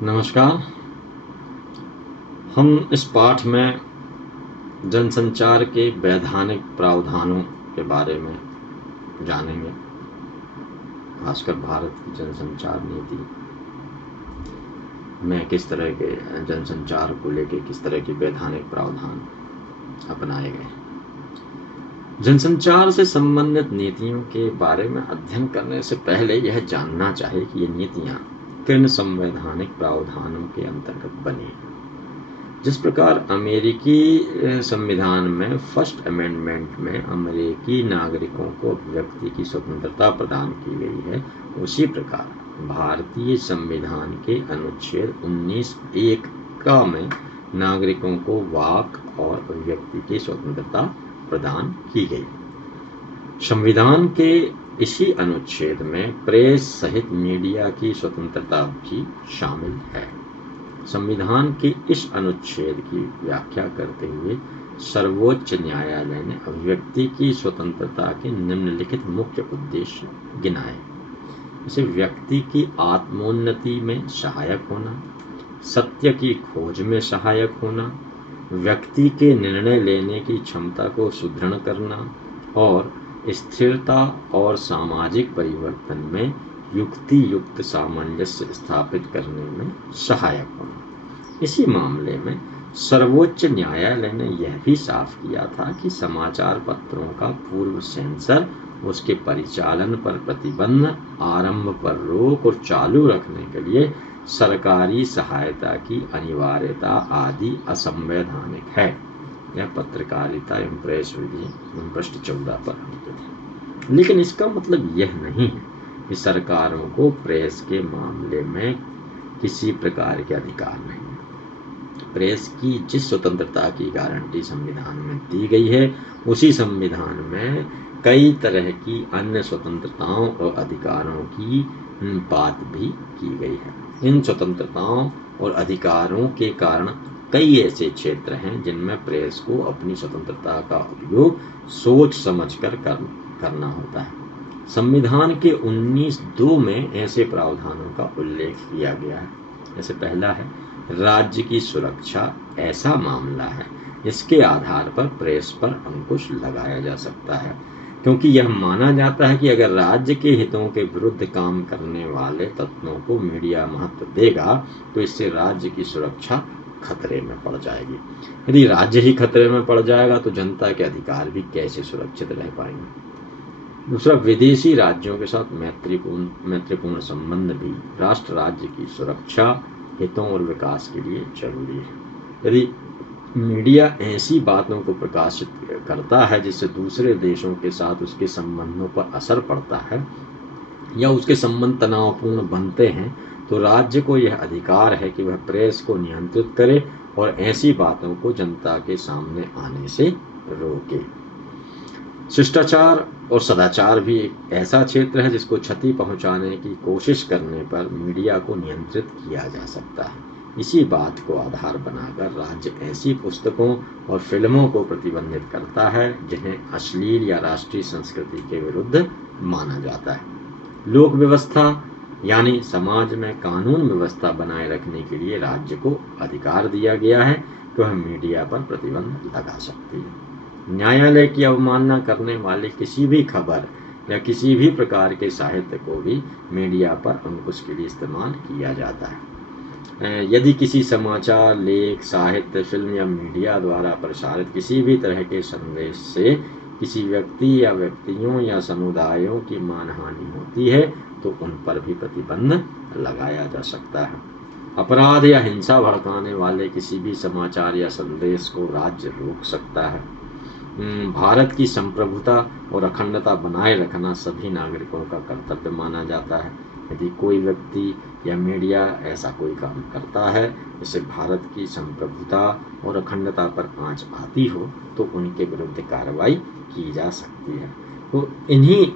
नमस्कार। हम इस पाठ में जनसंचार के वैधानिक प्रावधानों के बारे में जानेंगे, खासकर भारत की जनसंचार नीति में किस तरह के जनसंचार को लेकर किस तरह के वैधानिक प्रावधान अपनाए गए। जनसंचार से संबंधित नीतियों के बारे में अध्ययन करने से पहले यह जानना चाहिए कि ये नीतियाँ किन संवैधानिक प्रावधानों के अंतर्गत बनी हैं। जिस प्रकार अमेरिकी संविधान में फर्स्ट अमेंडमेंट में अमेरिकी नागरिकों को अभिव्यक्ति की स्वतंत्रता प्रदान की गई है, उसी प्रकार भारतीय संविधान के अनुच्छेद 19(1) में नागरिकों को वाक और अभिव्यक्ति की स्वतंत्रता प्रदान की गई। संविधान के इसी अनुच्छेद में प्रेस सहित मीडिया की स्वतंत्रता भी शामिल है। संविधान के इस अनुच्छेद की व्याख्या करते हुए सर्वोच्च न्यायालय ने अभिव्यक्ति की स्वतंत्रता के निम्नलिखित मुख्य उद्देश्य गिनाए। इसे व्यक्ति की आत्मोन्नति में सहायक होना, सत्य की खोज में सहायक होना, व्यक्ति के निर्णय लेने की क्षमता को सुदृढ़ करना और स्थिरता और सामाजिक परिवर्तन में युक्ति युक्त सामंजस्य स्थापित करने में सहायक होना। इसी मामले में सर्वोच्च न्यायालय ने यह भी साफ किया था कि समाचार पत्रों का पूर्व सेंसर, उसके परिचालन पर प्रतिबंध, आरंभ पर रोक और चालू रखने के लिए सरकारी सहायता की अनिवार्यता आदि असंवैधानिक है। यह पत्रकारिता एवं प्रेस विधि पृष्ठ 14 पर अंकित है। लेकिन इसका मतलब यह नहीं है कि सरकारों को प्रेस के मामले में किसी प्रकार के अधिकार नहीं है। प्रेस की जिस स्वतंत्रता की गारंटी संविधान में दी गई है, उसी संविधान में कई तरह की अन्य स्वतंत्रताओं और अधिकारों की बात भी की गई है। इन स्वतंत्रताओं और अधिकारों के कारण कई ऐसे क्षेत्र हैं जिनमें प्रेस को अपनी स्वतंत्रता का उपयोग सोच समझकर करना होता है। संविधान के 19(2) में ऐसे प्रावधानों का उल्लेख किया गया है। जैसे पहला है, राज्य की सुरक्षा ऐसा मामला है जिसके आधार पर प्रेस पर अंकुश लगाया जा सकता है, क्योंकि यह माना जाता है कि अगर राज्य के हितों के विरुद्ध काम करने वाले तत्वों को मीडिया महत्व देगा तो इससे राज्य की सुरक्षा खतरे में पड़ जाएगी। यदि राज्य ही खतरे में पड़ जाएगा तो जनता के अधिकार भी कैसे सुरक्षित रह पाएंगे। दूसरा, विदेशी राज्यों के साथ मैत्रीपूर्ण संबंध भी राष्ट्र राज्य की सुरक्षा, हितों और विकास के लिए जरूरी है। यदि मीडिया ऐसी बातों को प्रकाशित करता है जिससे दूसरे देशों के साथ उसके संबंधों पर असर पड़ता है या उसके संबंध तनावपूर्ण बनते हैं, तो राज्य को यह अधिकार है कि वह प्रेस को नियंत्रित करे और ऐसी बातों को जनता के सामने आने से रोके। शिष्टाचार और सदाचार भी एक ऐसा क्षेत्र है जिसको क्षति पहुंचाने की कोशिश करने पर मीडिया को नियंत्रित किया जा सकता है। इसी बात को आधार बनाकर राज्य ऐसी पुस्तकों और फिल्मों को प्रतिबंधित करता है जिन्हें अश्लील या राष्ट्रीय संस्कृति के विरुद्ध माना जाता है। लोक व्यवस्था यानी समाज में कानून व्यवस्था बनाए रखने के लिए राज्य को अधिकार दिया गया है कि वह मीडिया पर प्रतिबंध लगा सकती है। न्यायालय की अवमानना करने वाले किसी भी खबर या किसी भी प्रकार के साहित्य को भी मीडिया पर अंकुश के लिए इस्तेमाल किया जाता है। यदि किसी समाचार, लेख, साहित्य, फिल्म या मीडिया द्वारा प्रसारित किसी भी तरह के संदेश से किसी व्यक्ति या व्यक्तियों या समुदायों की मानहानि होती है तो उन पर भी प्रतिबंध लगाया जा सकता है। अपराध या हिंसा भड़काने वाले किसी भी समाचार या संदेश को राज्य रोक सकता है। भारत की संप्रभुता और अखंडता बनाए रखना सभी नागरिकों का कर्तव्य माना जाता है। यदि कोई व्यक्ति या मीडिया ऐसा कोई काम करता है जिससे भारत की संप्रभुता और अखंडता पर आंच आती हो तो उनके विरुद्ध कार्रवाई की जा सकती है। तो इन्हीं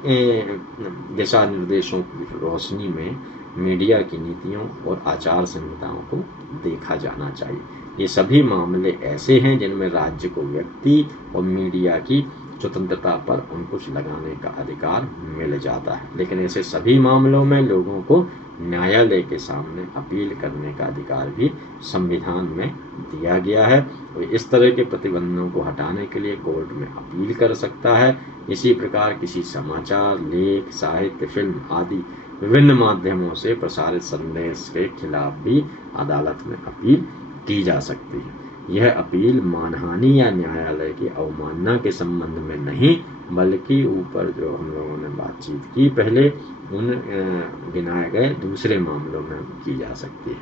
दिशा निर्देशों की रोशनी में मीडिया की नीतियों और आचार संहिताओं को देखा जाना चाहिए। ये सभी मामले ऐसे हैं जिनमें राज्य को व्यक्ति और मीडिया की स्वतंत्रता पर अंकुश लगाने का अधिकार मिल जाता है, लेकिन ऐसे सभी मामलों में लोगों को न्यायालय के सामने अपील करने का अधिकार भी संविधान में दिया गया है। और इस तरह के प्रतिबंधों को हटाने के लिए कोर्ट में अपील कर सकता है। इसी प्रकार किसी समाचार, लेख, साहित्य, फिल्म आदि विभिन्न माध्यमों से प्रसारित संदेश के खिलाफ भी अदालत में अपील की जा सकती है। यह अपील मानहानि या न्यायालय की अवमानना के संबंध में नहीं, बल्कि ऊपर जो हम लोगों ने बातचीत की पहले, उन गिनाए गए दूसरे मामलों में की जा सकती है।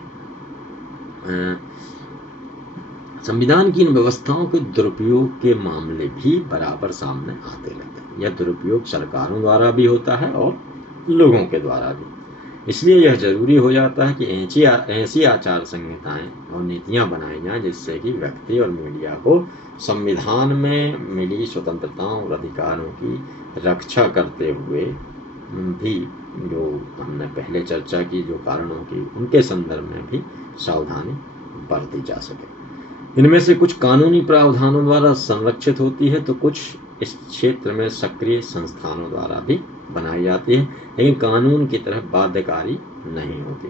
संविधान की इन व्यवस्थाओं के दुरुपयोग के मामले भी बराबर सामने आते रहते हैं। यह दुरुपयोग सरकारों द्वारा भी होता है और लोगों के द्वारा भी। इसलिए यह जरूरी हो जाता है कि ऐसी आचार संहिताएं और नीतियां बनाई जाएं जिससे कि व्यक्ति और मीडिया को संविधान में मिली स्वतंत्रताओं और अधिकारों की रक्षा करते हुए भी, जो हमने पहले चर्चा की जो कारणों की, उनके संदर्भ में भी सावधानी बरती जा सके। इनमें से कुछ कानूनी प्रावधानों द्वारा संरक्षित होती है तो कुछ इस क्षेत्र में सक्रिय संस्थानों द्वारा भी बनाई जाती है, लेकिन कानून की तरह बाध्यकारी नहीं होती।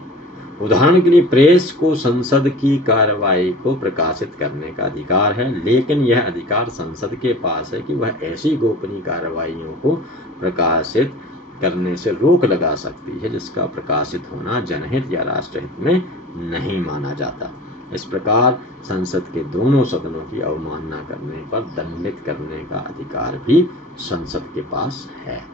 उदाहरण के लिए प्रेस को संसद की कार्रवाई को प्रकाशित करने का अधिकार है, लेकिन यह अधिकार संसद के पास है कि वह ऐसी गोपनीय कार्रवाइयों को प्रकाशित करने से रोक लगा सकती है जिसका प्रकाशित होना जनहित या राष्ट्रहित में नहीं माना जाता। इस प्रकार संसद के दोनों सदनों की अवमानना करने पर दंडित करने का अधिकार भी संसद के पास है।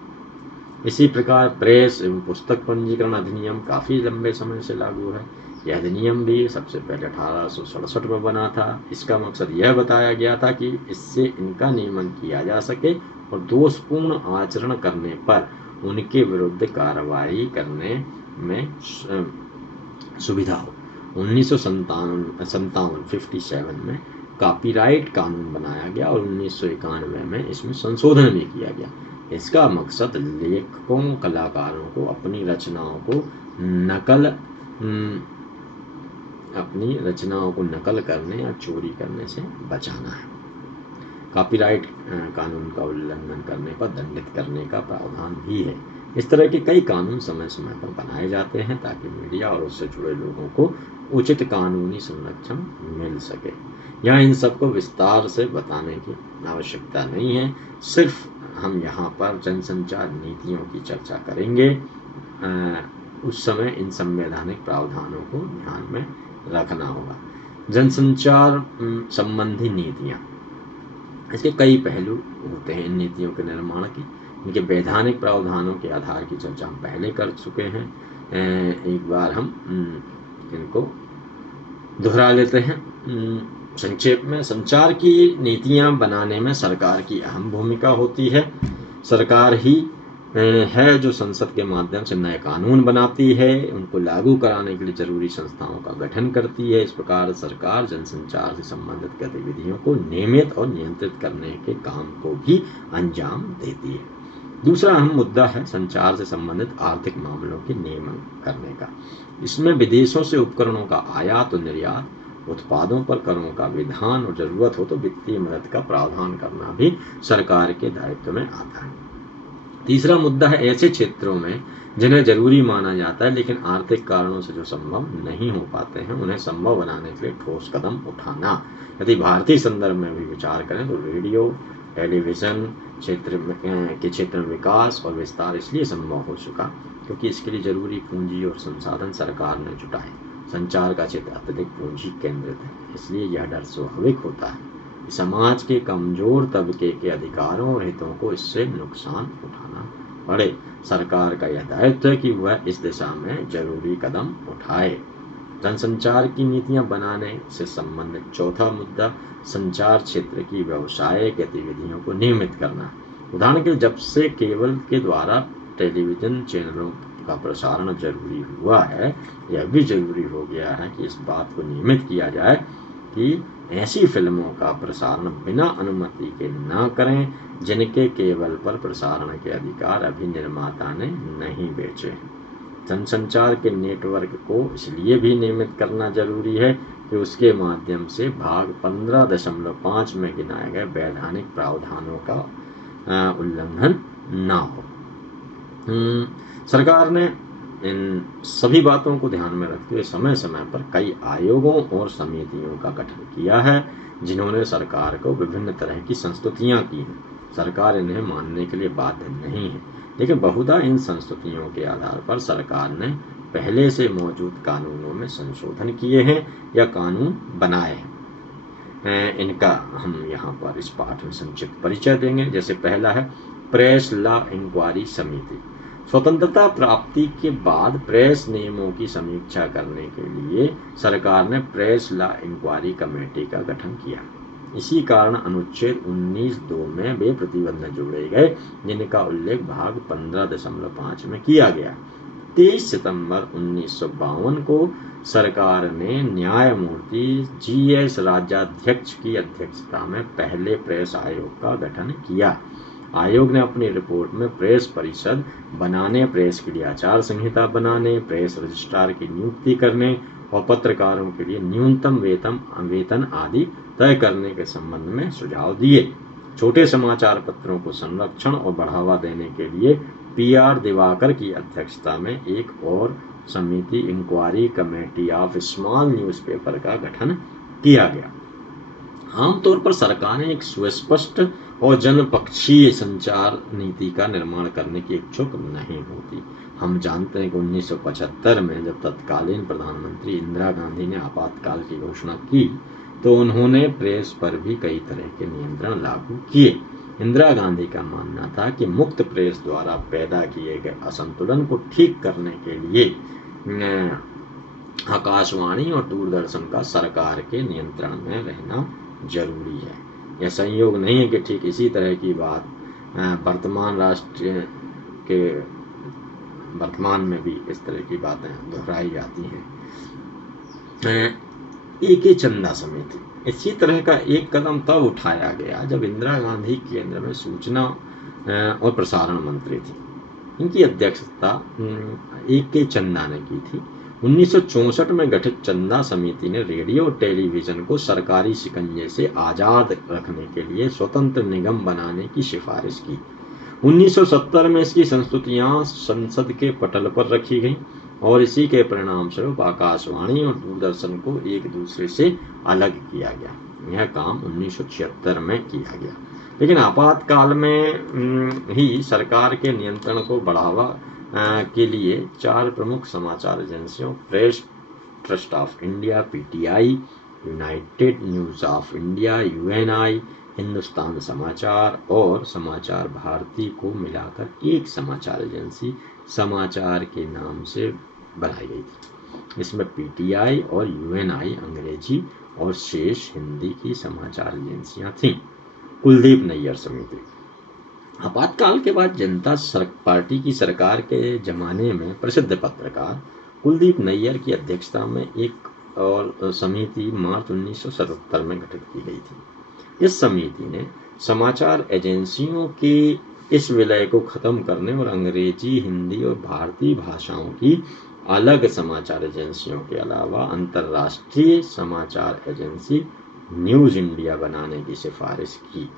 इसी प्रकार प्रेस एवं पुस्तक पंजीकरण अधिनियम काफी लंबे समय से लागू है। यह अधिनियम भी सबसे पहले 1867 में बना था। इसका मकसद यह बताया गया था कि इससे इनका नियमन किया जा सके और दोषपूर्ण आचरण करने पर उनके विरुद्ध कार्रवाई करने में सुविधा हो। 1957 में कॉपीराइट कानून बनाया गया और 1991 में इसमें संशोधन भी किया गया। इसका मकसद लेखकों, कलाकारों को अपनी रचनाओं को नकल करने या चोरी करने से बचाना है। कॉपीराइट कानून का उल्लंघन करने पर दंडित करने का प्रावधान भी है। इस तरह के कई कानून समय समय पर बनाए जाते हैं ताकि मीडिया और उससे जुड़े लोगों को उचित कानूनी संरक्षण मिल सके। यहाँ इन सबको विस्तार से बताने की आवश्यकता नहीं है, सिर्फ हम यहाँ पर जनसंचार नीतियों की चर्चा करेंगे। उस समय इन संवैधानिक प्रावधानों को ध्यान में रखना होगा। जनसंचार संबंधी नीतियाँ, इसके कई पहलू होते हैं इन नीतियों के निर्माण की। इनके वैधानिक प्रावधानों के आधार की चर्चा हम पहले कर चुके हैं। एक बार हम इनको दोहरा लेते हैं संक्षेप में। संचार की नीतियां बनाने में सरकार की अहम भूमिका होती है। सरकार ही है जो संसद के माध्यम से नए कानून बनाती है, उनको लागू कराने के लिए जरूरी संस्थाओं का गठन करती है। इस प्रकार सरकार जनसंचार से संबंधित गतिविधियों को नियमित और नियंत्रित करने के काम को भी अंजाम देती है। दूसरा अहम मुद्दा है संचार से संबंधित आर्थिक मामलों के नियमन करने का। इसमें विदेशों से उपकरणों का आयात और निर्यात, उत्पादों पर करों का विधान और जरूरत हो तो वित्तीय मदद का प्रावधान करना भी सरकार के दायित्व में आता है। तीसरा मुद्दा है ऐसे क्षेत्रों में जिन्हें जरूरी माना जाता है लेकिन आर्थिक कारणों से जो संभव नहीं हो पाते हैं, उन्हें संभव बनाने के लिए ठोस कदम उठाना। यदि भारतीय संदर्भ में भी विचार करें तो रेडियो, टेलीविजन के क्षेत्र में विकास और विस्तार इसलिए संभव हो चुका क्योंकि इसके लिए जरूरी पूंजी और संसाधन सरकार ने जुटाए। संचार का क्षेत्र अत्यधिक पूंजी केंद्रित है, इसलिए यह डर स्वाभाविक होता है कि समाज के कमजोर तबके के अधिकारों और हितों को इससे नुकसान उठाना पड़े। सरकार का यह दायित्व है कि वह इस दिशा में जरूरी कदम उठाए। जनसंचार की नीतियां बनाने से संबंधित चौथा मुद्दा संचार क्षेत्र की व्यवसाय गतिविधियों को नियमित करना। उदाहरण के लिए जब से केबल के द्वारा टेलीविजन चैनलों का प्रसारण जरूरी हुआ है, यह भी जरूरी हो गया है कि इस बात को नियमित किया जाए कि ऐसी फिल्मों का प्रसारण बिना अनुमति के न करें जिनके केबल पर प्रसारण के अधिकार अभी निर्माता ने नहीं बेचे। जनसंचार के नेटवर्क को इसलिए भी नियमित करना जरूरी है कि उसके माध्यम से भाग 15.5 में गिनाए गए वैधानिक प्रावधानों का उल्लंघन न हो। सरकार ने इन सभी बातों को ध्यान में रखते हुए समय समय पर कई आयोगों और समितियों का गठन किया है, जिन्होंने सरकार को विभिन्न तरह की संस्तुतियां की हैं। सरकार इन्हें मानने के लिए बाध्य नहीं है, लेकिन बहुधा इन संस्तुतियों के आधार पर सरकार ने पहले से मौजूद कानूनों में संशोधन किए हैं या कानून बनाए हैं। इनका हम यहाँ पर इस पाठ में संक्षिप्त परिचय देंगे। जैसे पहला है प्रेस लॉ इंक्वायरी समिति। स्वतंत्रता प्राप्ति के बाद प्रेस नियमों की समीक्षा करने के लिए सरकार ने प्रेस लॉ इंक्वायरी कमेटी का गठन किया। इसी कारण अनुच्छेद 19(2) में वे प्रतिबंध जोड़े गए जिनका उल्लेख भाग 15.5 में किया गया। 23 सितंबर 1952 को सरकार ने न्यायमूर्ति GS राजाध्यक्ष की अध्यक्षता में पहले प्रेस आयोग का गठन किया। आयोग ने अपनी रिपोर्ट में प्रेस परिषद बनाने, प्रेस के लिए आचार संहिता बनाने, प्रेस रजिस्ट्रार की नियुक्ति करने और पत्रकारों के लिए न्यूनतम वेतन आदि तय करने के संबंध में सुझाव दिए। छोटे समाचार पत्रों को संरक्षण और बढ़ावा देने के लिए PR दिवाकर की अध्यक्षता में एक और समिति inquiry committee of small newspaper का गठन किया गया। आमतौर पर सरकारें एक सुस्पष्ट और जनपक्षीय संचार नीति का निर्माण करने की इच्छुक नहीं होती। हम जानते हैं कि 1975 में जब तत्कालीन प्रधानमंत्री इंदिरा गांधी ने आपातकाल की घोषणा की तो उन्होंने प्रेस पर भी कई तरह के नियंत्रण लागू किए। इंदिरा गांधी का मानना था कि मुक्त प्रेस द्वारा पैदा किए गए असंतुलन को ठीक करने के लिए आकाशवाणी और दूरदर्शन का सरकार के नियंत्रण में रहना जरूरी है। यह संयोग नहीं है कि ठीक इसी तरह की बात वर्तमान में भी इस तरह की बातें दोहराई जाती हैं। AK चंदा समिति। इसी तरह का एक कदम तब उठाया गया जब इंदिरा गांधी केंद्र में सूचना और प्रसारण मंत्री थी। इनकी अध्यक्षता AK चंदा ने की थी। 1964 में गठित चंदा समिति ने रेडियो और टेलीविजन को सरकारी शिकंजे से आज़ाद रखने के लिए स्वतंत्र निगम बनाने की सिफारिश की। 1970 में इसकी संस्तुतियां संसद के पटल पर रखी गईं और इसी के परिणाम स्वरूप आकाशवाणी और दूरदर्शन को एक दूसरे से अलग किया गया। यह काम 1976 में किया गया, लेकिन आपातकाल में ही सरकार के नियंत्रण को बढ़ावा के लिए 4 प्रमुख समाचार एजेंसियों press trust of India PTI, United news of India UNI, Hindustan समाचार और समाचार भारती को मिलाकर एक समाचार एजेंसी समाचार के नाम से बनाई गई थी। इसमें PTI और UNI अंग्रेजी और शेष हिंदी की समाचार एजेंसियां थीं। कुलदीप नैयर समिति। आपातकाल के बाद जनता पार्टी की सरकार के जमाने में प्रसिद्ध पत्रकार कुलदीप नैयर की अध्यक्षता में एक और समिति मार्च 1977 में गठित की गई थी। इस समिति ने समाचार एजेंसियों के इस विलय को खत्म करने और अंग्रेजी, हिंदी और भारतीय भाषाओं की अलग समाचार एजेंसियों के अलावा अंतर्राष्ट्रीय समाचार एजेंसी न्यूज़ इंडिया बनाने की सिफारिश की।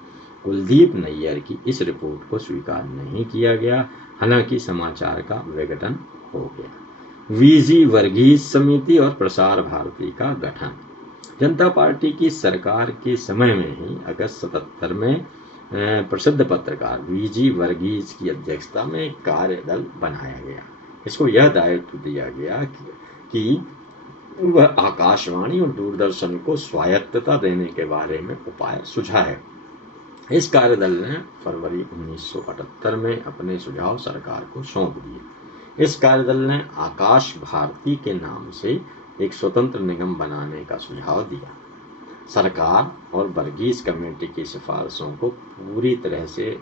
कुलदीप नैयर की इस रिपोर्ट को स्वीकार नहीं किया गया, हालांकि समाचार का विघटन हो गया। VG वर्गीस समिति और प्रसार भारती का गठन। जनता पार्टी की सरकार के समय में ही अगस्त 77 में प्रसिद्ध पत्रकार VG वर्गीस की अध्यक्षता में एक कार्यदल बनाया गया। इसको यह दायित्व दिया गया कि वह आकाशवाणी और दूरदर्शन को स्वायत्तता देने के बारे में उपाय सुझाए। इस कार्यदल ने फरवरी 1978 में अपने सुझाव सरकार को सौंप दिए। इस कार्यदल ने आकाश भारती के नाम से एक स्वतंत्र निगम बनाने का सुझाव दिया। सरकार और वर्गीस कमेटी की सिफारिशों को पूरी तरह से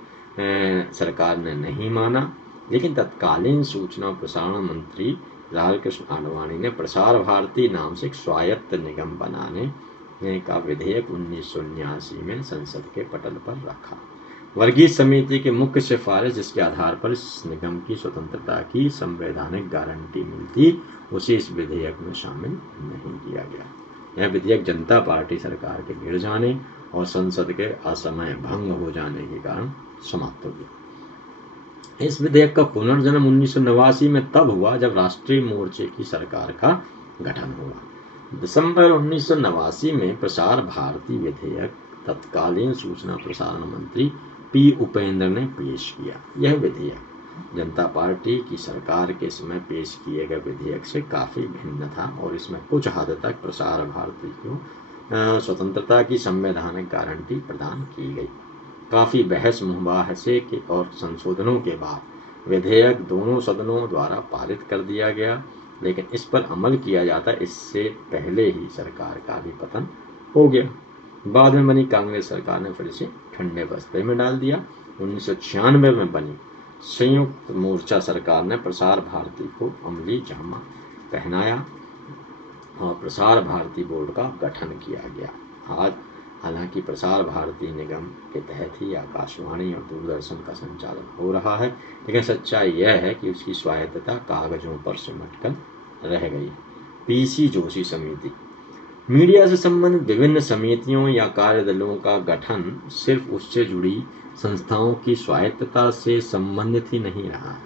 सरकार ने नहीं माना, लेकिन तत्कालीन सूचना और प्रसारण मंत्री लालकृष्ण आडवाणी ने प्रसार भारती नाम से एक स्वायत्त निगम बनाने का विधेयक 1979 में संसद के पटल पर रखा। वर्गीस समिति की मुख्य सिफारिश जिसके आधार पर इस निगम की स्वतंत्रता की संवैधानिक गारंटी मिलती, उसे इस विधेयक में शामिल नहीं किया गया। यह विधेयक जनता पार्टी सरकार के गिर जाने और संसद के असमय भंग हो जाने के कारण समाप्त हो गया। इस विधेयक का पुनर्जन्म 1989 में तब हुआ जब राष्ट्रीय मोर्चे की सरकार का गठन हुआ। दिसंबर 1989 में प्रसार भारती विधेयक तत्कालीन सूचना प्रसारण मंत्री पी उपेंद्र ने पेश किया। यह विधेयक जनता पार्टी की सरकार के समय पेश किए गए विधेयक से काफ़ी भिन्न था और इसमें कुछ हद तक प्रसार भारती को स्वतंत्रता की संवैधानिक गारंटी प्रदान की गई। काफ़ी बहस मुबाहसे के और संशोधनों के बाद विधेयक दोनों सदनों द्वारा पारित कर दिया गया, लेकिन इस पर अमल किया जाता इससे पहले ही सरकार का भी पतन हो गया। बाद में बनी कांग्रेस सरकार ने फिर से ठंडे बस्ते में डाल दिया। 1996 में बनी संयुक्त मोर्चा सरकार ने प्रसार भारती को अमली जामा पहनाया और प्रसार भारती बोर्ड का गठन किया गया। आज हालांकि प्रसार भारती निगम के तहत ही आकाशवाणी और दूरदर्शन का संचालन हो रहा है, लेकिन सच्चाई यह है कि उसकी स्वायत्तता कागजों पर सिमट कर रह गई। पीसी जोशी समिति मीडिया से संबंधित विभिन्न समितियों या कार्यदलों का गठन सिर्फ उससे जुड़ी संस्थाओं की स्वायत्तता से संबंधित ही नहीं रहा है।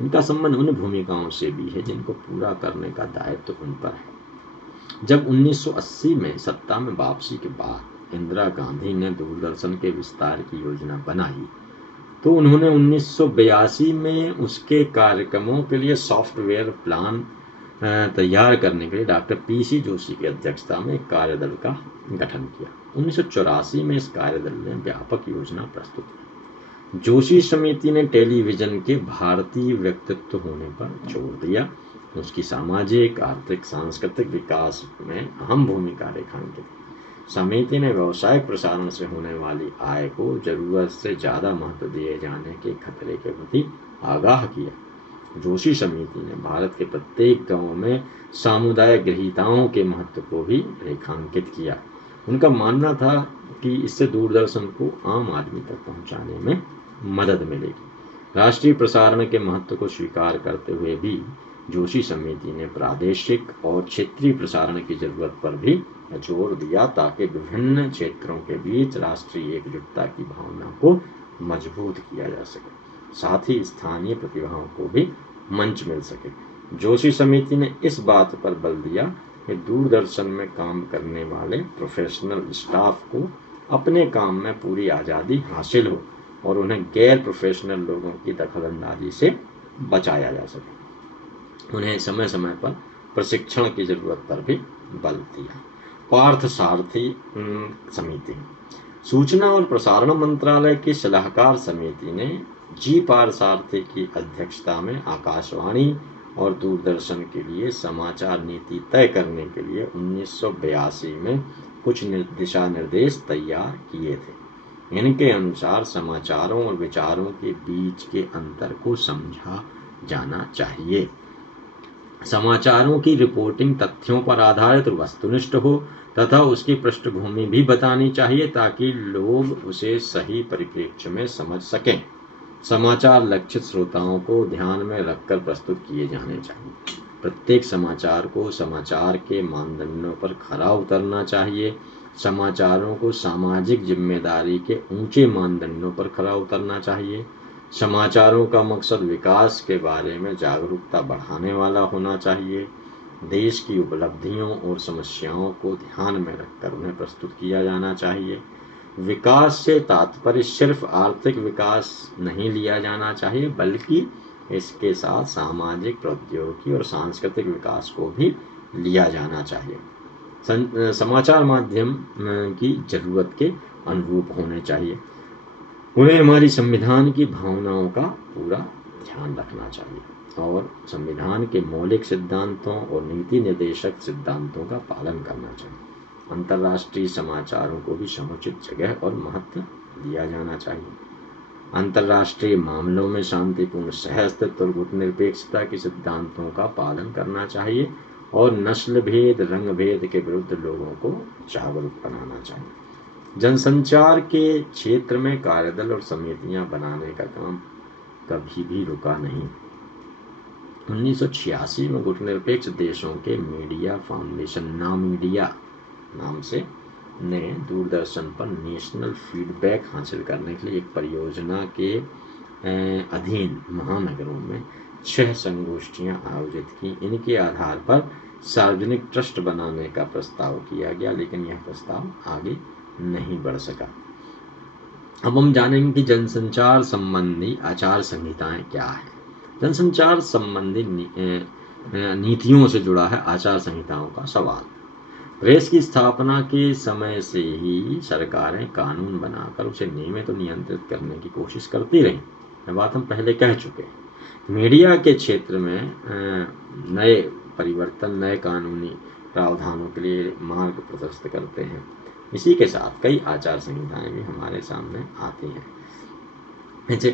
उनका संबंध उन भूमिकाओं से भी है जिनको पूरा करने का दायित्व उन पर है। जब 1980 में सत्ता में वापसी के बाद इंदिरा गांधी ने दूरदर्शन के विस्तार की योजना बनाई तो उन्होंने 1982 में उसके कार्यक्रमों के लिए सॉफ्टवेयर प्लान तैयार करने के लिए डॉक्टर पीसी जोशी की अध्यक्षता में एक कार्यदल का गठन किया। 1984 में इस कार्यदल ने व्यापक योजना प्रस्तुत की। जोशी समिति ने टेलीविजन के भारतीय व्यक्तित्व होने पर जोर दिया। उसकी सामाजिक, आर्थिक, सांस्कृतिक विकास में अहम भूमिका रेखांकित की। समिति ने व्यावसायिक प्रसारण से होने वाली आय को जरूरत से ज़्यादा महत्व दिए जाने के खतरे के प्रति आगाह किया। जोशी समिति ने भारत के प्रत्येक गांव में सामुदायिक गृहीताओं के महत्व को भी रेखांकित किया। उनका मानना था कि इससे दूरदर्शन को आम आदमी तक पहुंचाने में मदद मिलेगी। राष्ट्रीय प्रसारण के महत्व को स्वीकार करते हुए भी जोशी समिति ने प्रादेशिक और क्षेत्रीय प्रसारण की जरूरत पर भी जोर दिया ताकि विभिन्न क्षेत्रों के बीच राष्ट्रीय एकजुटता की भावना को मजबूत किया जा सके, साथ ही स्थानीय प्रतिभाओं को भी मंच मिल सके। जोशी समिति ने इस बात पर बल दिया कि दूरदर्शन में काम करने वाले प्रोफेशनल स्टाफ को अपने काम में पूरी आज़ादी हासिल हो और उन्हें गैर प्रोफेशनल लोगों की दखलंदाजी से बचाया जा सके। उन्हें समय समय पर प्रशिक्षण की जरूरत पर भी बल दिया। पार्थ सारथी समिति सूचना और प्रसारण मंत्रालय की सलाहकार समिति ने जी पार्थसारथी की अध्यक्षता में आकाशवाणी और दूरदर्शन के लिए समाचार नीति तय करने के लिए 1982 में कुछ दिशा निर्देश तैयार किए थे। इनके अनुसार समाचारों और विचारों के बीच के अंतर को समझा जाना चाहिए। समाचारों की रिपोर्टिंग तथ्यों पर आधारित और वस्तुनिष्ठ हो तथा उसकी पृष्ठभूमि भी बतानी चाहिए ताकि लोग उसे सही परिप्रेक्ष्य में समझ सकें। समाचार लक्षित श्रोताओं को ध्यान में रखकर प्रस्तुत किए जाने चाहिए। प्रत्येक समाचार को समाचार के मानदंडों पर खरा उतरना चाहिए। समाचारों को सामाजिक जिम्मेदारी के ऊंचे मानदंडों पर खरा उतरना चाहिए। समाचारों का मकसद विकास के बारे में जागरूकता बढ़ाने वाला होना चाहिए। देश की उपलब्धियों और समस्याओं को ध्यान में रखकर उन्हें प्रस्तुत किया जाना चाहिए। विकास से तात्पर्य सिर्फ आर्थिक विकास नहीं लिया जाना चाहिए बल्कि इसके साथ सामाजिक, प्रौद्योगिकी और सांस्कृतिक विकास को भी लिया जाना चाहिए। समाचार माध्यम की जरूरत के अनुरूप होने चाहिए। उन्हें हमारी संविधान की भावनाओं का पूरा ध्यान रखना चाहिए और संविधान के मौलिक सिद्धांतों और नीति निर्देशक सिद्धांतों का पालन करना चाहिए। अंतर्राष्ट्रीय समाचारों को भी समुचित जगह और महत्व दिया जाना चाहिए। अंतर्राष्ट्रीय मामलों में शांतिपूर्ण सहअस्तित्व और गुटनिरपेक्षता के सिद्धांतों का पालन करना चाहिए और नस्ल भेद, रंग भेद के विरुद्ध लोगों को जागरूक बनाना चाहिए। जनसंचार के क्षेत्र में कार्यदल और समितियां बनाने का काम कभी भी रुका नहीं। 1986 में गुटनिरपेक्ष देशों के मीडिया फाउंडेशन नामीडिया नाम से ने दूरदर्शन पर नेशनल फीडबैक हासिल करने के लिए एक परियोजना के अधीन महानगरों में 6 संगोष्ठियां आयोजित की। इनके आधार पर सार्वजनिक ट्रस्ट बनाने का प्रस्ताव किया गया, लेकिन यह प्रस्ताव आगे नहीं बढ़ सका। अब हम जानेंगे कि जनसंचार संबंधी आचार संहिताएं क्या है। जनसंचार संबंधी नीतियों से जुड़ा है आचार संहिताओं का सवाल। प्रेस की स्थापना के समय से ही सरकारें कानून बनाकर उसे नियमित और नियंत्रित करने की कोशिश करती रहीं। यह बात हम पहले कह चुके हैं। मीडिया के क्षेत्र में नए परिवर्तन, नए कानूनी प्रावधानों के लिए मार्ग प्रशस्त करते हैं। इसी के साथ कई आचार संहिताएं भी हमारे सामने आती हैं। जैसे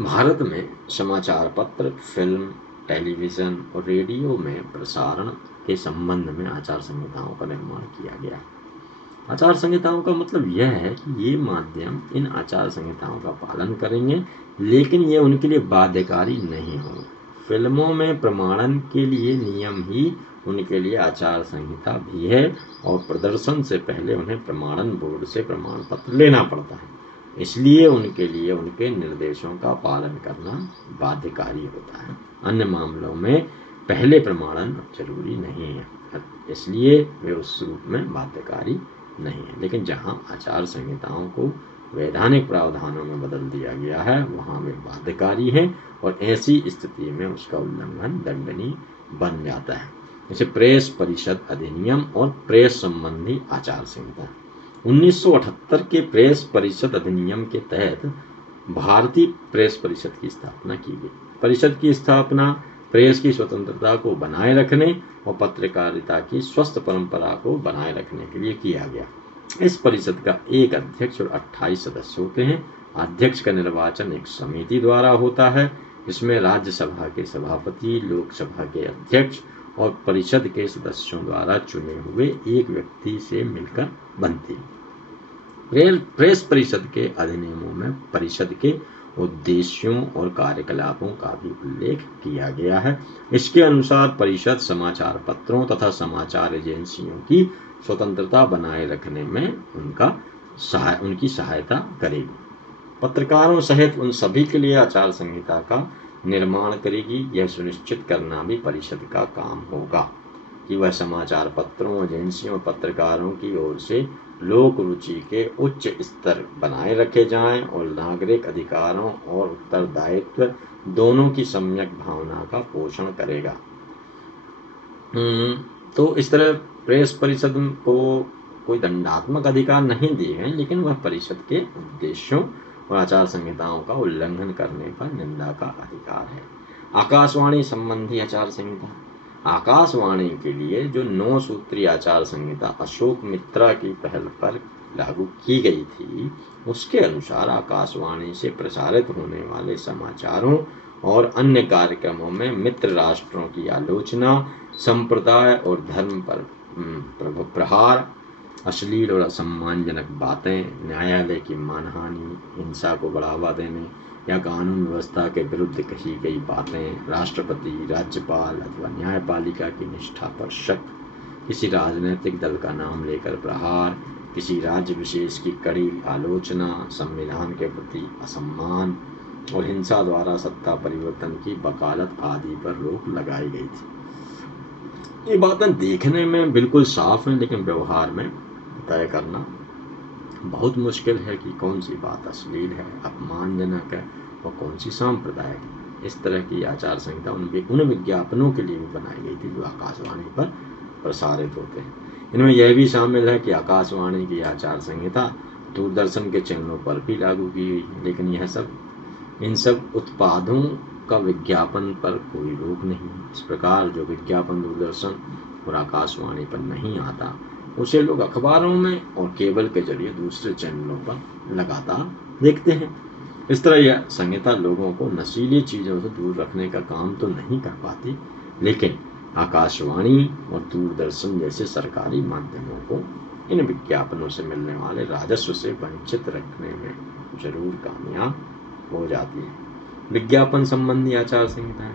भारत में समाचार पत्र, फिल्म, टेलीविज़न और रेडियो में प्रसारण के संबंध में आचार संहिताओं का निर्माण किया गया। आचार संहिताओं का मतलब यह है कि ये माध्यम इन आचार संहिताओं का पालन करेंगे, लेकिन ये उनके लिए बाध्यकारी नहीं होंगे। फिल्मों में प्रमाणन के लिए नियम ही उनके लिए आचार संहिता भी है, और प्रदर्शन से पहले उन्हें प्रमाणन बोर्ड से प्रमाण पत्र लेना पड़ता है। इसलिए उनके लिए उनके निर्देशों का पालन करना बाध्यकारी होता है। अन्य मामलों में पहले प्रमाणन जरूरी नहीं है, इसलिए वे उस रूप में बाध्यकारी नहीं है। लेकिन जहां आचार संहिताओं को वैधानिक प्रावधानों में बदल दिया गया है, वहां वे बाध्यकारी हैं, और ऐसी स्थिति में उसका उल्लंघन दंडनीय बन जाता है। जैसे प्रेस परिषद अधिनियम और प्रेस संबंधी आचार संहिता। 1978 के प्रेस परिषद अधिनियम के तहत भारतीय प्रेस परिषद की स्थापना की गई। परिषद की स्थापना प्रेस की स्वतंत्रता को बनाए रखने और पत्रकारिता की स्वस्थ परंपरा को बनाए रखने के लिए किया गया। इस परिषद का एक अध्यक्ष और 28 सदस्य होते हैं। अध्यक्ष का निर्वाचन एक समिति द्वारा होता है, जिसमें राज्यसभा के सभापति, लोकसभा के अध्यक्ष और परिषद के सदस्यों द्वारा चुने हुए एक व्यक्ति से मिलकर बनती है। प्रेस परिषद के अधिनियमों में परिषद के उद्देश्यों और कार्यकलापों का भी उल्लेख किया गया है। इसके अनुसार परिषद समाचार पत्रों तथा समाचार एजेंसियों की स्वतंत्रता बनाए रखने में उनकी सहायता करेगी। पत्रकारों सहित उन सभी के लिए आचार संहिता का निर्माण करेगी। यह सुनिश्चित करना भी परिषद का काम होगा कि वह समाचार पत्रों, एजेंसियों और पत्रकारों की ओर से लोक रुचि के उच्च स्तर बनाए रखे जाएं और नागरिक अधिकारों और उत्तरदायित्व दोनों की सम्यक भावना का पोषण करेगा। तो इस तरह प्रेस परिषद को कोई दंडात्मक अधिकार नहीं दिए हैं, लेकिन वह परिषद के उद्देश्यों और आचार संहिताओं का उल्लंघन करने पर निंदा का अधिकार है। आकाशवाणी संबंधी आचार संहिता। आकाशवाणी के लिए जो 9 सूत्रीय आचार संहिता अशोक मित्रा की पहल पर लागू की गई थी, उसके अनुसार आकाशवाणी से प्रसारित होने वाले समाचारों और अन्य कार्यक्रमों में मित्र राष्ट्रों की आलोचना, संप्रदाय और धर्म पर प्रहार, अश्लील और असम्मानजनक बातें, न्यायालय की मानहानि, हिंसा को बढ़ावा देने या कानून व्यवस्था के विरुद्ध कही गई बातें, राष्ट्रपति, राज्यपाल अथवा न्यायपालिका की निष्ठा पर शक, किसी राजनीतिक दल का नाम लेकर प्रहार, किसी राज्य विशेष की कड़ी आलोचना, संविधान के प्रति असम्मान और हिंसा द्वारा सत्ता परिवर्तन की वकालत आदि पर रोक लगाई गई थी। ये बातें देखने में बिल्कुल साफ हैं, लेकिन व्यवहार में तय करना बहुत मुश्किल है कि कौन सी बात अश्लील है, अपमानजनक है और कौन सी सांप्रदायिक है। इस तरह की आचार संहिता उन विज्ञापनों के लिए भी बनाई गई थी जो आकाशवाणी पर प्रसारित होते हैं। इनमें यह भी शामिल है कि आकाशवाणी की आचार संहिता दूरदर्शन के चैनलों पर भी लागू की गई, लेकिन इन सब उत्पादों का विज्ञापन पर कोई रोक नहीं। इस प्रकार जो विज्ञापन दूरदर्शन और आकाशवाणी पर नहीं आता, उसे लोग अखबारों में और केबल के जरिए दूसरे चैनलों पर लगातार देखते हैं। इस तरह यह संहिता लोगों को नशीली चीज़ों से दूर रखने का काम तो नहीं कर पाती, लेकिन आकाशवाणी और दूरदर्शन जैसे सरकारी माध्यमों को इन विज्ञापनों से मिलने वाले राजस्व से वंचित रखने में जरूर कामयाब हो जाती है। विज्ञापन संबंधी आचार संहिताएं।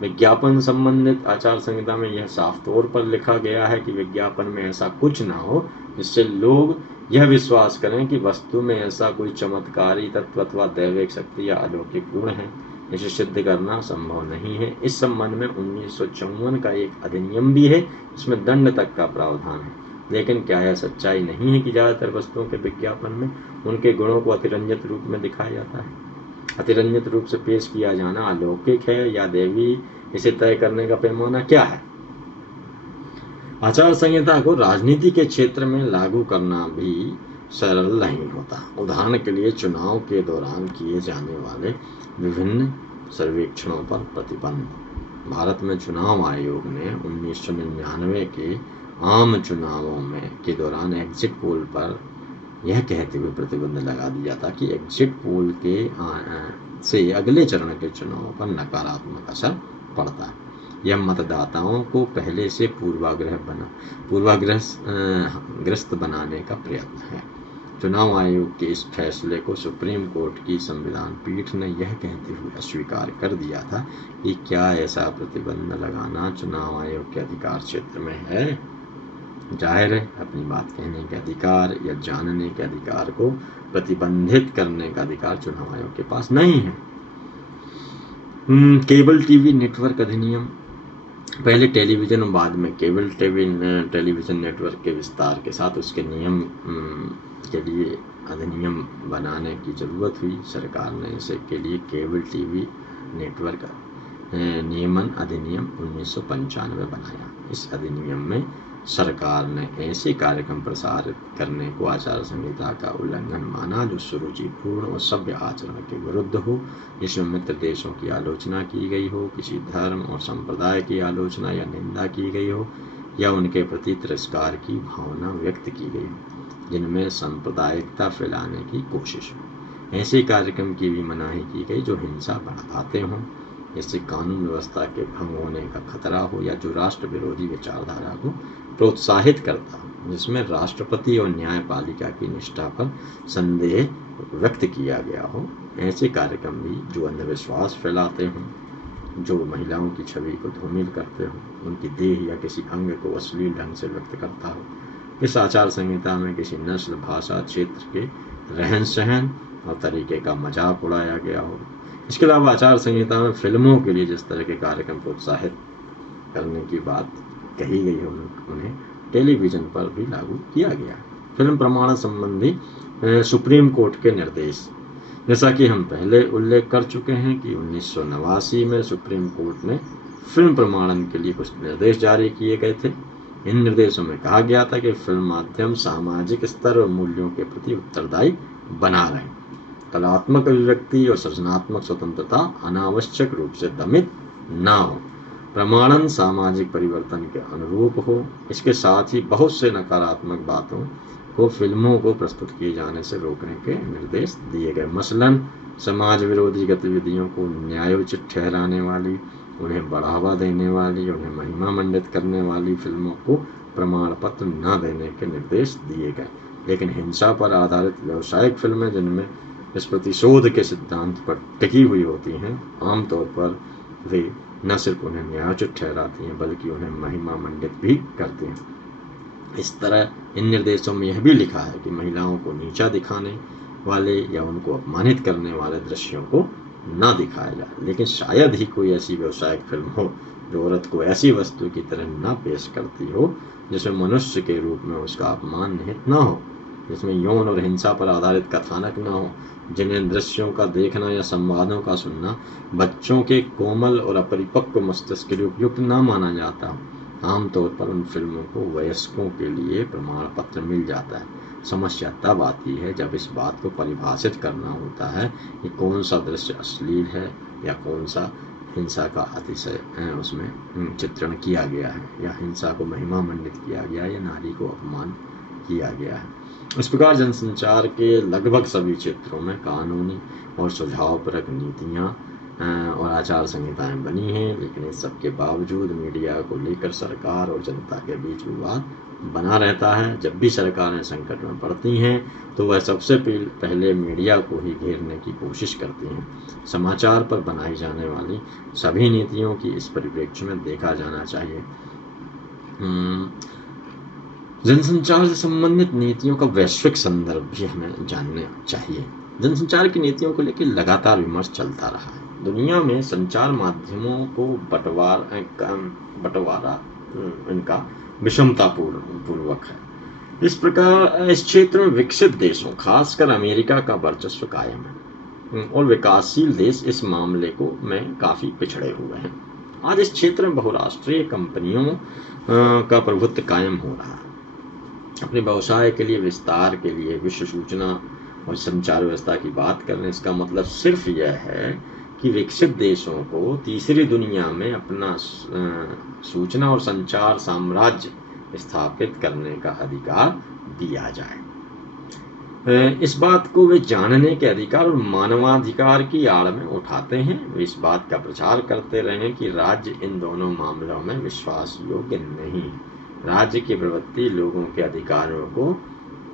विज्ञापन संबंधित आचार संहिता में यह साफ तौर पर लिखा गया है कि विज्ञापन में ऐसा कुछ ना हो जिससे लोग यह विश्वास करें कि वस्तु में ऐसा कोई चमत्कारी तत्व अथवा दैविक शक्ति या अलौकिक गुण है, इसे सिद्ध करना संभव नहीं है। इस संबंध में 1954 का एक अधिनियम भी है, इसमें दंड तक का प्रावधान है। लेकिन क्या यह सच्चाई नहीं है कि ज़्यादातर वस्तुओं के विज्ञापन में उनके गुणों को अतिरंजित रूप में दिखाया जाता है? अतिरंजित रूप से पेश किया जाना अलौकिक है या दैवी, इसे तय करने का पैमाना क्या है? आचार संहिता को राजनीति के क्षेत्र में लागू करना भी सरल नहीं होता। उदाहरण के लिए चुनाव के दौरान किए जाने वाले विभिन्न सर्वेक्षणों पर प्रतिबंध। भारत में चुनाव आयोग ने 1999 के आम चुनावों के दौरान एग्जिट पोल पर यह कहते हुए प्रतिबंध लगा दिया था कि एग्जिट पोल से अगले चरण के चुनाव पर नकारात्मक असर पड़ता है। यह मतदाताओं को पहले से पूर्वाग्रस्त बनाने का प्रयत्न है। चुनाव आयोग के इस फैसले को सुप्रीम कोर्ट की संविधान पीठ ने यह कहते हुए अस्वीकार कर दिया था कि क्या ऐसा प्रतिबंध लगाना चुनाव आयोग के अधिकार क्षेत्र में है। जाहिर है, अपनी बात कहने के अधिकार या जानने के अधिकार को प्रतिबंधित करने का अधिकार चुनाव आयोग के पास नहीं है। केबल टीवी नेटवर्क अधिनियम। पहले टेलीविजन और बाद में केबल टेलीविजन नेटवर्क के विस्तार के साथ उसके नियम के लिए अधिनियम बनाने की जरूरत हुई। सरकार ने इसे के लिए केबल टीवी नेटवर्क नियमन अधिनियम 1995 बनाया। इस अधिनियम में सरकार ने ऐसे कार्यक्रम प्रसारित करने को आचार संहिता का उल्लंघन माना जो सुरुचिपूर्ण और सभ्य आचरण के विरुद्ध हो, जिसमें मित्र देशों की आलोचना की गई हो, किसी धर्म और संप्रदाय की आलोचना या निंदा की गई हो, या उनके प्रति तिरस्कार की भावना व्यक्त की गई हो, जिनमें सांप्रदायिकता फैलाने की कोशिश हो। ऐसे कार्यक्रम की भी मनाही की गई जो हिंसा बढ़ाते हों, जिससे कानून व्यवस्था के भंग होने का खतरा हो, या जो राष्ट्र विरोधी विचारधारा को प्रोत्साहित करता हो, जिसमें राष्ट्रपति और न्यायपालिका की निष्ठा पर संदेह व्यक्त किया गया हो। ऐसे कार्यक्रम भी जो अंधविश्वास फैलाते हों, जो महिलाओं की छवि को धूमिल करते हों, उनकी देह या किसी अंग को अश्लील ढंग से व्यक्त करता हो। इस आचार संहिता में किसी नस्ल, भाषा, क्षेत्र के रहन सहन और तरीके का मजाक उड़ाया गया हो। इसके अलावा आचार संहिता में फिल्मों के लिए जिस तरह के कार्यक्रम प्रोत्साहित करने की बात कही गई है, उन्हें टेलीविजन पर भी लागू किया गया। फिल्म प्रमाणन संबंधी सुप्रीम कोर्ट के निर्देश। जैसा कि हम पहले उल्लेख कर चुके हैं कि 1989 में सुप्रीम कोर्ट ने फिल्म प्रमाणन के लिए कुछ निर्देश जारी किए गए थे। इन निर्देशों में कहा गया था कि फिल्म माध्यम सामाजिक स्तर और मूल्यों के प्रति उत्तरदायी बना रहे, कलात्मक अभिव्यक्ति और सृजनात्मक स्वतंत्रता अनावश्यक रूप से दमित न हो, प्रमाणन सामाजिक परिवर्तन के अनुरूप हो। इसके साथ ही बहुत से नकारात्मक बातों को फिल्मों को प्रस्तुत किए जाने से रोकने के निर्देश दिए गए। मसलन समाज विरोधी गतिविधियों को न्यायोचित ठहराने वाली, उन्हें बढ़ावा देने वाली, उन्हें महिमा मंडित करने वाली फिल्मों को प्रमाण पत्र न देने के निर्देश दिए गए। लेकिन हिंसा पर आधारित व्यावसायिक फिल्में जिनमें इस प्रतिशोध के सिद्धांत पर टिकी हुई होती हैं, आमतौर पर वे न सिर्फ उन्हें न्यायोचित ठहराती हैं बल्कि उन्हें महिमा मंडित भी करती हैं। इस तरह इन निर्देशों में यह भी लिखा है कि महिलाओं को नीचा दिखाने वाले या उनको अपमानित करने वाले दृश्यों को न दिखाया जाए। लेकिन शायद ही कोई ऐसी व्यावसायिक फिल्म हो जो औरत को ऐसी वस्तु की तरह न पेश करती हो जिसमें मनुष्य के रूप में उसका अपमान निहित न हो, जिसमें यौन और हिंसा पर आधारित कथानक न हो, जिन्हें दृश्यों का देखना या संवादों का सुनना बच्चों के कोमल और अपरिपक्व मस्तिष्क के लिए उपयुक्त न माना जाता। आमतौर पर उन फिल्मों को वयस्कों के लिए प्रमाण पत्र मिल जाता है। समस्या तब आती है जब इस बात को परिभाषित करना होता है कि कौन सा दृश्य अश्लील है या कौन सा हिंसा का अतिशय उसमें चित्रण किया गया है, या हिंसा को महिमा मंडित किया गया या नारी को अपमान किया गया है। इस प्रकार जनसंचार के लगभग सभी क्षेत्रों में कानूनी और सुझावपरक नीतियाँ और आचार संहिताएं बनी हैं, लेकिन इस सब के बावजूद मीडिया को लेकर सरकार और जनता के बीच विवाद बना रहता है। जब भी सरकारें संकट में पड़ती हैं तो वह सबसे पहले मीडिया को ही घेरने की कोशिश करती हैं। समाचार पर बनाई जाने वाली सभी नीतियों की इस परिप्रेक्ष्य में देखा जाना चाहिए। जनसंचार से संबंधित नीतियों का वैश्विक संदर्भ भी हमें जानना चाहिए। जनसंचार की नीतियों को लेकर लगातार विमर्श चलता रहा है। दुनिया में संचार माध्यमों को बंटवारा इनका विषमता पूर्वक है। इस प्रकार इस क्षेत्र में विकसित देशों, खासकर अमेरिका का वर्चस्व कायम है और विकासशील देश इस मामले को में काफी पिछड़े हुए हैं। आज इस क्षेत्र में बहुराष्ट्रीय कंपनियों का प्रभुत्व कायम हो रहा है। अपने व्यवसाय के लिए, विस्तार के लिए विश्व सूचना और संचार व्यवस्था की बात कर रहे हैं। इसका मतलब सिर्फ यह है कि विकसित देशों को तीसरी दुनिया में अपना सूचना और संचार साम्राज्य स्थापित करने का अधिकार दिया जाए। इस बात को वे जानने के अधिकार और मानवाधिकार की आड़ में उठाते हैं। वे इस बात का प्रचार करते रहे कि राज्य इन दोनों मामलों में विश्वास योग्य नहीं। राज्य की प्रवृत्ति लोगों के अधिकारों को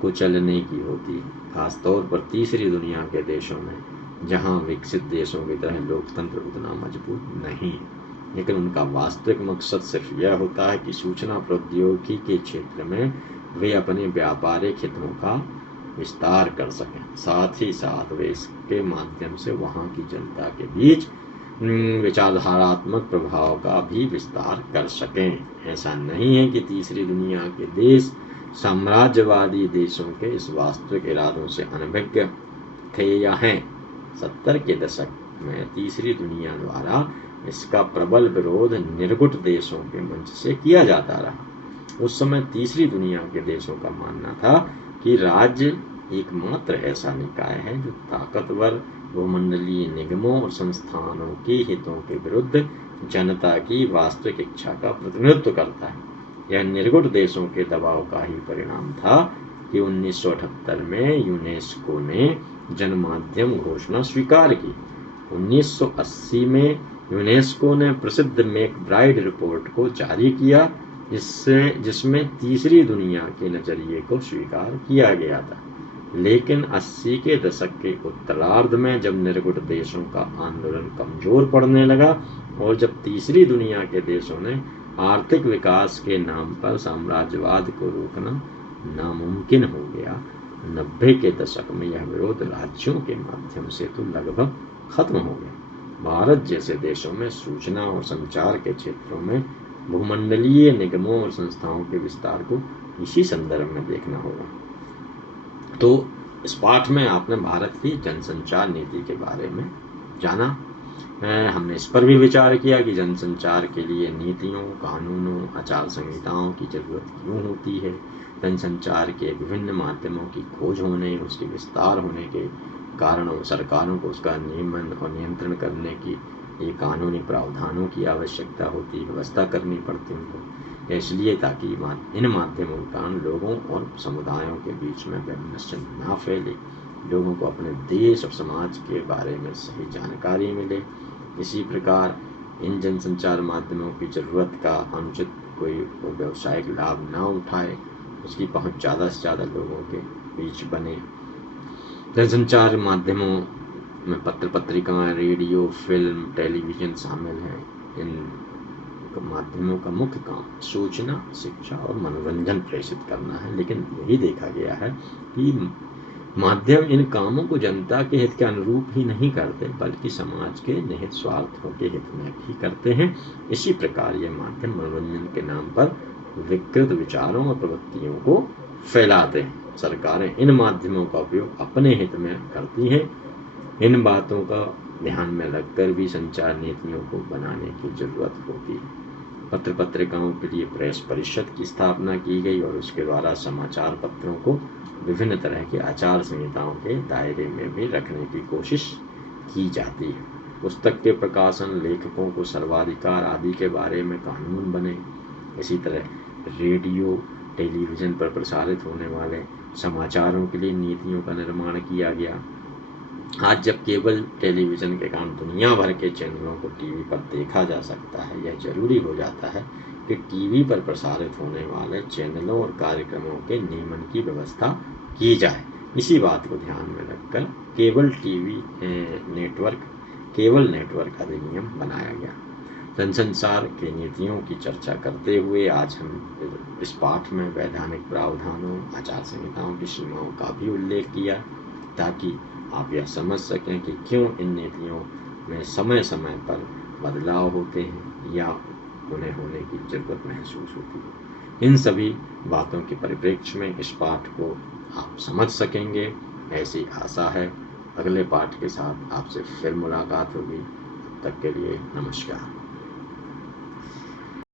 कुचलने की होती है, खासतौर पर तीसरी दुनिया के देशों में, जहां विकसित देशों की तरह लोकतंत्र उतना मजबूत नहीं। लेकिन उनका वास्तविक मकसद सिर्फ यह होता है कि सूचना प्रौद्योगिकी के क्षेत्र में वे अपने व्यापारिक हितों का विस्तार कर सकें। साथ ही साथ वे इसके माध्यम से वहां की जनता के बीच विचारधारात्मक प्रभाव का भी विस्तार कर सकें। ऐसा नहीं है कि तीसरी दुनिया के देश साम्राज्यवादी देशों के इस वास्तविक इरादों से अनभिज्ञ थे या हैं। 70 के दशक में तीसरी दुनिया द्वारा इसका प्रबल विरोध निर्गुट देशों के मंच से किया जाता रहा। उस समय तीसरी दुनिया के देशों का मानना था कि राज्य एकमात्र ऐसा निकाय है जो ताकतवर भूमंडलीय निगमों और संस्थानों के हितों के विरुद्ध जनता की वास्तविक इच्छा का प्रतिनिधित्व करता है। यह निर्गुण देशों के दबाव का ही परिणाम था कि 1978 में यूनेस्को ने जनमाध्यम घोषणा स्वीकार की। 1980 में यूनेस्को ने प्रसिद्ध मैकब्राइड रिपोर्ट को जारी किया, जिसमें तीसरी दुनिया के नजरिए को स्वीकार किया गया था। लेकिन 80 के दशक के उत्तरार्ध में जब निर्गुण देशों का आंदोलन कमजोर पड़ने लगा और जब तीसरी दुनिया के देशों ने आर्थिक विकास के नाम पर साम्राज्यवाद को रोकना नामुमकिन हो गया, 90 के दशक में यह विरोध राज्यों के माध्यम से तो लगभग खत्म हो गया। भारत जैसे देशों में सूचना और संचार के क्षेत्रों में भूमंडलीय निगमों और संस्थाओं के विस्तार को इसी संदर्भ में देखना होगा। तो इस पाठ में आपने भारत की जनसंचार नीति के बारे में जाना। हमने इस पर भी विचार किया कि जनसंचार के लिए नीतियों, कानूनों, आचार संहिताओं की जरूरत क्यों होती है। जनसंचार के विभिन्न माध्यमों की खोज होने, उसके विस्तार होने के कारणों, सरकारों को उसका नियमन और नियंत्रण करने की ये कानूनी प्रावधानों की आवश्यकता होती, व्यवस्था करनी पड़ती उनको, इसलिए ताकि इन माध्यमों के कारण लोगों और समुदायों के बीच में वैमनस्य ना फैले, लोगों को अपने देश और समाज के बारे में सही जानकारी मिले। इसी प्रकार इन जनसंचार माध्यमों की जरूरत का अनुचित कोई व्यावसायिक लाभ ना उठाए, उसकी पहुंच ज़्यादा से ज़्यादा लोगों के बीच बने। जनसंचार माध्यमों में पत्र पत्रिकाएं, रेडियो, फिल्म, टेलीविज़न शामिल हैं। इन माध्यमों का मुख्य काम सूचना, शिक्षा और मनोरंजन प्रेषित करना है। लेकिन यही देखा गया है कि माध्यम इन कामों को जनता के हित के अनुरूप ही नहीं करते, बल्कि समाज के निहित स्वार्थों के हित में भी करते हैं। इसी प्रकार ये माध्यम मनोरंजन के नाम पर विकृत विचारों और प्रवृत्तियों को फैलाते हैं। सरकारें इन माध्यमों का उपयोग अपने हित में करती हैं। इन बातों का ध्यान में रखकर भी संचार नीतियों को बनाने की जरूरत होती है। पत्र पत्रिकाओं के लिए प्रेस परिषद की स्थापना की गई और उसके द्वारा समाचार पत्रों को विभिन्न तरह के आचार संहिताओं के दायरे में भी रखने की कोशिश की जाती है। पुस्तक के प्रकाशन, लेखकों को सर्वाधिकार आदि के बारे में कानून बने। इसी तरह रेडियो, टेलीविज़न पर प्रसारित होने वाले समाचारों के लिए नीतियों का निर्माण किया गया। आज जब केबल टेलीविज़न के कारण दुनिया भर के चैनलों को टीवी पर देखा जा सकता है, यह जरूरी हो जाता है कि टीवी पर प्रसारित होने वाले चैनलों और कार्यक्रमों के नियमन की व्यवस्था की जाए। इसी बात को ध्यान में रखकर केबल नेटवर्क अधिनियम बनाया गया। जनसंचार की नीतियों की चर्चा करते हुए आज हम इस पाठ में वैधानिक प्रावधानों, आचार संहिताओं की सीमाओं का भी उल्लेख किया, ताकि आप यह समझ सकें कि क्यों इन नीतियों में समय समय पर बदलाव होते हैं या उन्हें होने की जरूरत महसूस होती है। इन सभी बातों के परिप्रेक्ष्य में इस पाठ को आप समझ सकेंगे, ऐसी आशा है। अगले पाठ के साथ आपसे फिर मुलाकात होगी। तब तक के लिए नमस्कार।